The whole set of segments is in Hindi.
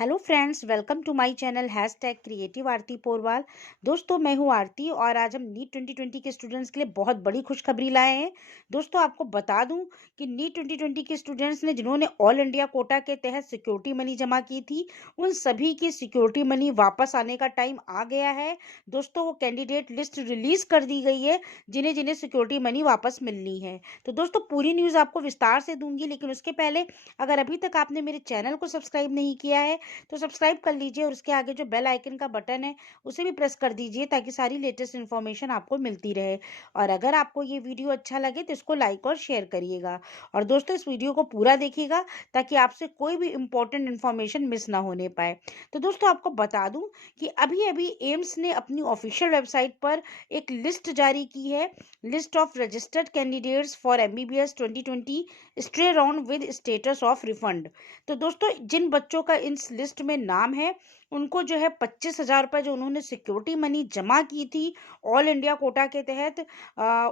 Hello friends, welcome to my channel hashtag creative Aarti Porwal. दोस्तों, मैं हूं आरती और आज हम नीट 2020 के स्टूडेंट्स के लिए बहुत बड़ी खुशखबरी लाए हैं। दोस्तों, आपको बता दूं कि नीट 2020 के स्टूडेंट्स ने जिन्होंने ऑल इंडिया कोटा के तहत सिक्योरिटी मनी जमा की थी, उन सभी की सिक्योरिटी मनी वापस आने का टाइम आ गया है। दोस्तों, वो कैंडिडेट लिस्ट रिलीज कर दी गई है जिन्हें जिन्हें सिक्योरिटी मनी वापस मिलनी है। तो दोस्तों, पूरी न्यूज़ आपको विस्तार से दूंगी, लेकिन उसके पहले अगर अभी तक आपने मेरे चैनल को सब्सक्राइब नहीं किया है तो सब्सक्राइब कर लीजिए और उसके आगे जो बेल आइकन का बटन है उसे भी प्रेस कर दीजिए ताकि सारी लेटेस्ट इन्फॉर्मेशन आपको मिलती रहे। और अगर आपको ये वीडियो अच्छा लगे तो इसको लाइक और शेयर करिएगा। और दोस्तों, इस वीडियो को पूरा देखिएगा ताकि आपसे कोई भी इंपॉर्टेंट इन्फॉर्मेशन मिस ना होने पाए। तो दोस्तों, आपको बता दूं कि अभी अभी एम्स ने अपनी ऑफिशियल वेबसाइट पर एक लिस्ट जारी की है, list of registered candidates for MBBS 2020 stay round with status of refund. तो दोस्तों, जिन बच्चों का इस लिस्ट में नाम है उनको जो है 25,000 रुपये जो उन्होंने सिक्योरिटी मनी जमा की थी ऑल इंडिया कोटा के तहत,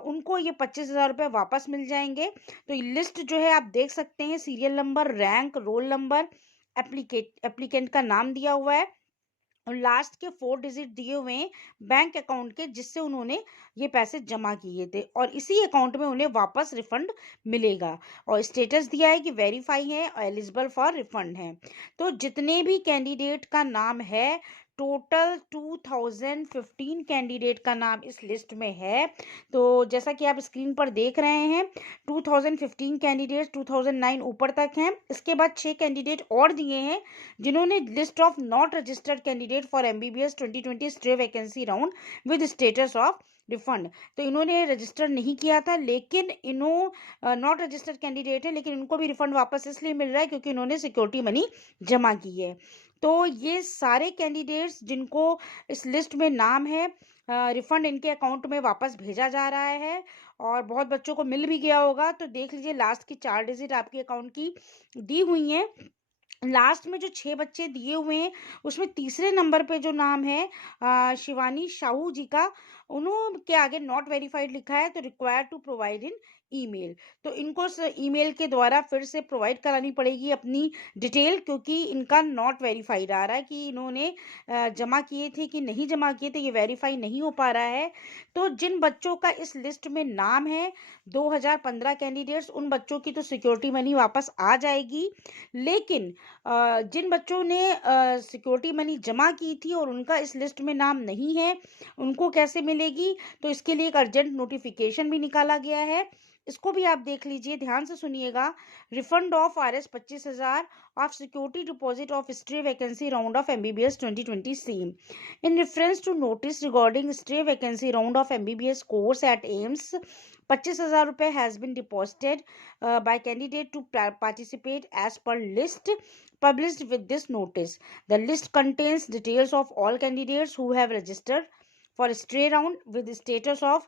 उनको ये 25,000 रुपये वापस मिल जाएंगे। तो ये लिस्ट जो है आप देख सकते हैं, serial number, rank, roll number, applicant का नाम दिया हुआ है और लास्ट के 4 डिजिट दिए हुए हैं बैंक अकाउंट के जिससे उन्होंने ये पैसे जमा किए थे, और इसी अकाउंट में उन्हें वापस रिफंड मिलेगा। और स्टेटस दिया है कि वेरीफाई है और एलिजिबल फॉर रिफंड है। तो जितने भी कैंडिडेट का नाम है, टोटल 2015 कैंडिडेट का नाम इस लिस्ट में है। तो जैसा कि आप स्क्रीन पर देख रहे हैं, 2015 कैंडिडेट 2009 ऊपर तक हैं। इसके बाद 6 कैंडिडेट और दिए हैं जिन्होंने list of not registered candidate for MBBS 2020 stay vacancy round with status of refund. तो इन्होंने रजिस्टर नहीं किया था, लेकिन इन्हों नॉट रजिस्टर्ड कैंडिडेट है, लेकिन इनको भी रिफंड वापस इसलिए मिल रहा है क्योंकि इन्होंने सिक्योरिटी मनी जमा की है। तो ये सारे कैंडिडेट्स जिनको इस लिस्ट में नाम है, रिफंड इनके अकाउंट में वापस भेजा जा रहा है और बहुत बच्चों को मिल भी गया होगा। तो देख लीजिए, लास्ट की 4 डिजिट आपके अकाउंट की दी हुई है। लास्ट में जो 6 बच्चे दिए हुए हैं उसमें तीसरे नंबर पे जो नाम है शिवानी साहू जी का, उन्होंने आगे नॉट वेरीफाइड लिखा है, तो require to provide in email. तो इनको ईमेल के द्वारा फिर से प्रोवाइड करानी पड़ेगी अपनी डिटेल, क्योंकि इनका नॉट वेरीफाइड आ रहा है कि इन्होंने जमा किए थे कि नहीं जमा किए थे, ये वेरीफाई नहीं हो पा रहा है। तो जिन बच्चों का इस लिस्ट में नाम है 2015 कैंडिडेट्स, उन बच्चों की तो सिक्योरिटी मनी वापस आ जाएगी, लेकिन जिन बच्चों ने सिक्योरिटी मनी जमा की थी और उनका इस लिस्ट में नाम नहीं है, उनको कैसे मिलेगी? तो इसके लिए एक अर्जेंट नोटिफिकेशन भी निकाला गया है। इसको भी आप देख लीजिए, ध्यान से सुनिएगा। Refund of RS 25,000 of security deposit of stay vacancy round of MBBS 2020 same in reference to notice regarding stay vacancy round of MBBS course at AIIMS. 25,000 रुपये has been deposited by candidate to participate as per list published with this notice. The list contains details of all candidates who have registered for stray round with status of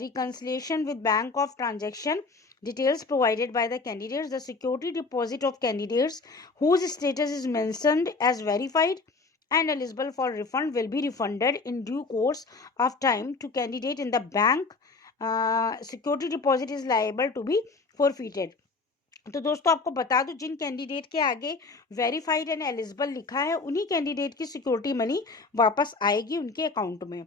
reconciliation with bank of transaction details provided by the candidates. The security deposit of candidates whose status is mentioned as verified and eligible for refund will be refunded in due course of time to candidate in the bank. Security deposit is liable to be forfeited. तो दोस्तों, आपको बता दूं, जिन कैंडिडेट के आगे वेरीफाइड एंड एलिजिबल लिखा है उन्हीं कैंडिडेट की सिक्योरिटी मनी वापस आएगी उनके अकाउंट में।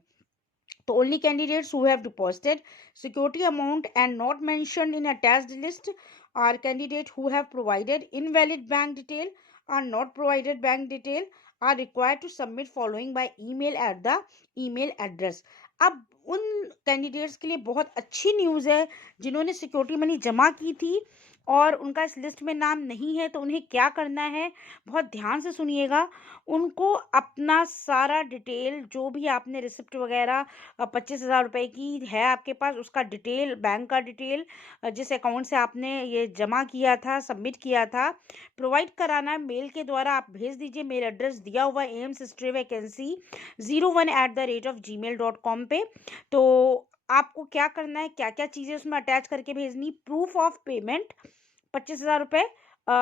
तो only candidates who have deposited security amount and not mentioned in attached list are candidate who have provided invalid bank detail or not provided bank detail are required to submit following by email at the email address. अब उन कैंडिडेट्स के लिए बहुत अच्छी न्यूज़ है जिन्होंने सिक्योरिटी मनी जमा की थी और उनका इस लिस्ट में नाम नहीं है। तो उन्हें क्या करना है, बहुत ध्यान से सुनिएगा। उनको अपना सारा डिटेल, जो भी आपने रिसिप्ट वगैरह 25,000 रुपये की है आपके पास, उसका डिटेल, बैंक का डिटेल, जिस अकाउंट से आपने ये जमा किया था, सबमिट किया था, प्रोवाइड कराना है। मेल के द्वारा आप भेज दीजिए। मेल एड्रेस दिया हुआ एम्स स्टे वैकेंसी 01@gmail.com पे। तो आपको क्या करना है, क्या क्या चीज़ें उसमें अटैच करके भेजनी: प्रूफ ऑफ पेमेंट 25,000 रुपये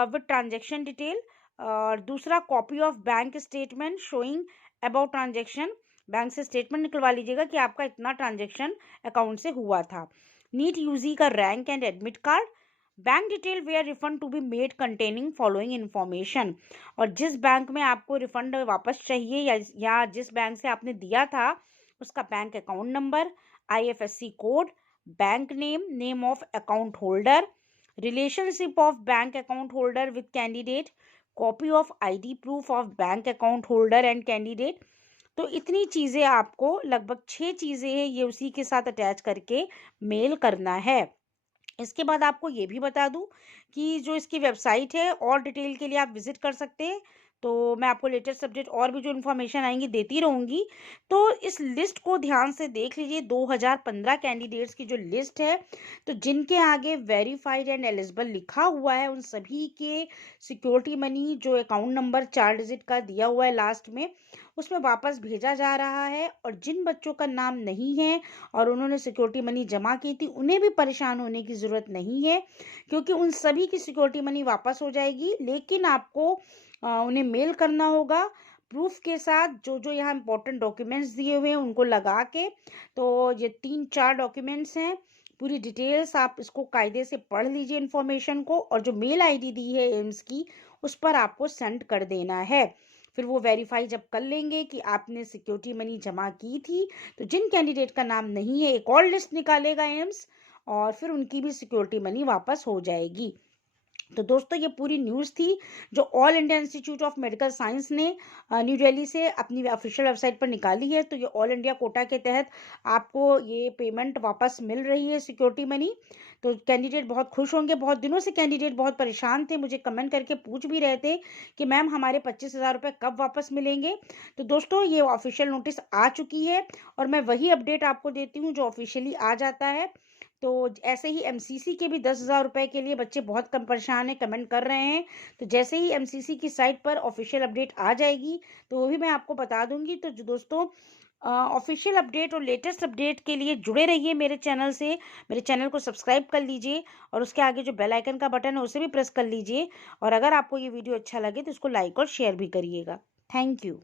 विद ट्रांजेक्शन डिटेल, और दूसरा copy of bank statement showing about transaction. Bank से स्टेटमेंट निकलवा लीजिएगा कि आपका इतना ट्रांजेक्शन अकाउंट से हुआ था। नीट यूजी का rank and admit card, bank detail where refund to be made containing following information. और जिस बैंक में आपको रिफंड वापस चाहिए या जिस बैंक से आपने दिया था, उसका bank account number, IFSC code, bank name, name of account holder, relationship of bank account holder with candidate, copy of ID proof of bank account holder and candidate. तो इतनी चीज़ें आपको, लगभग 6 चीज़ें हैं, ये उसी के साथ अटैच करके मेल करना है। इसके बाद आपको ये भी बता दूं कि जो इसकी वेबसाइट है, और डिटेल के लिए आप विजिट कर सकते हैं। तो मैं आपको लेटेस्ट अपडेट और भी जो इन्फॉर्मेशन आएंगी देती रहूंगी। तो इस लिस्ट को ध्यान से देख लीजिए, 2015 कैंडिडेट्स की जो लिस्ट है, तो जिनके आगे वेरीफाइड एंड एलिजिबल लिखा हुआ है, उन सभी के सिक्योरिटी मनी जो अकाउंट नंबर 4 डिजिट का दिया हुआ है लास्ट में, उसमें वापस भेजा जा रहा है। और जिन बच्चों का नाम नहीं है और उन्होंने सिक्योरिटी मनी जमा की थी, उन्हें भी परेशान होने की ज़रूरत नहीं है, क्योंकि उन सभी की सिक्योरिटी मनी वापस हो जाएगी। लेकिन आपको उन्हें मेल करना होगा प्रूफ के साथ, जो जो यहाँ इंपॉर्टेंट डॉक्यूमेंट्स दिए हुए हैं उनको लगा के। तो ये 3-4 डॉक्यूमेंट्स हैं, पूरी डिटेल्स आप इसको कायदे से पढ़ लीजिए इन्फॉर्मेशन को, और जो मेल ID दी है एम्स की, उस पर आपको सेंड कर देना है। फिर वो वेरीफाई जब कर लेंगे कि आपने सिक्योरिटी मनी जमा की थी, तो जिन कैंडिडेट का नाम नहीं है, एक और लिस्ट निकालेगा एम्स, और फिर उनकी भी सिक्योरिटी मनी वापस हो जाएगी। तो दोस्तों, ये पूरी न्यूज़ थी जो all India institute of medical science ने न्यू दिल्ली से अपनी ऑफिशियल वेबसाइट पर निकाली है। तो ये ऑल इंडिया कोटा के तहत आपको ये पेमेंट वापस मिल रही है, सिक्योरिटी मनी। तो कैंडिडेट बहुत खुश होंगे। बहुत दिनों से कैंडिडेट बहुत परेशान थे, मुझे कमेंट करके पूछ भी रहे थे कि मैम हमारे 25,000 रुपये कब वापस मिलेंगे। तो दोस्तों, ये ऑफिशियल नोटिस आ चुकी है, और मैं वही अपडेट आपको देती हूँ जो ऑफिशियली आ जाता है। तो ऐसे ही MCC के भी 10,000 रुपए के लिए बच्चे बहुत कम परेशान हैं, कमेंट कर रहे हैं। तो जैसे ही MCC की साइट पर ऑफिशियल अपडेट आ जाएगी, तो वो भी मैं आपको बता दूंगी। तो जो दोस्तों, ऑफिशियल अपडेट और लेटेस्ट अपडेट के लिए जुड़े रहिए मेरे चैनल से। मेरे चैनल को सब्सक्राइब कर लीजिए, और उसके आगे जो बेल आइकन का बटन है उसे भी प्रेस कर लीजिए। और अगर आपको ये वीडियो अच्छा लगे तो इसको लाइक और शेयर भी करिएगा। Thank you.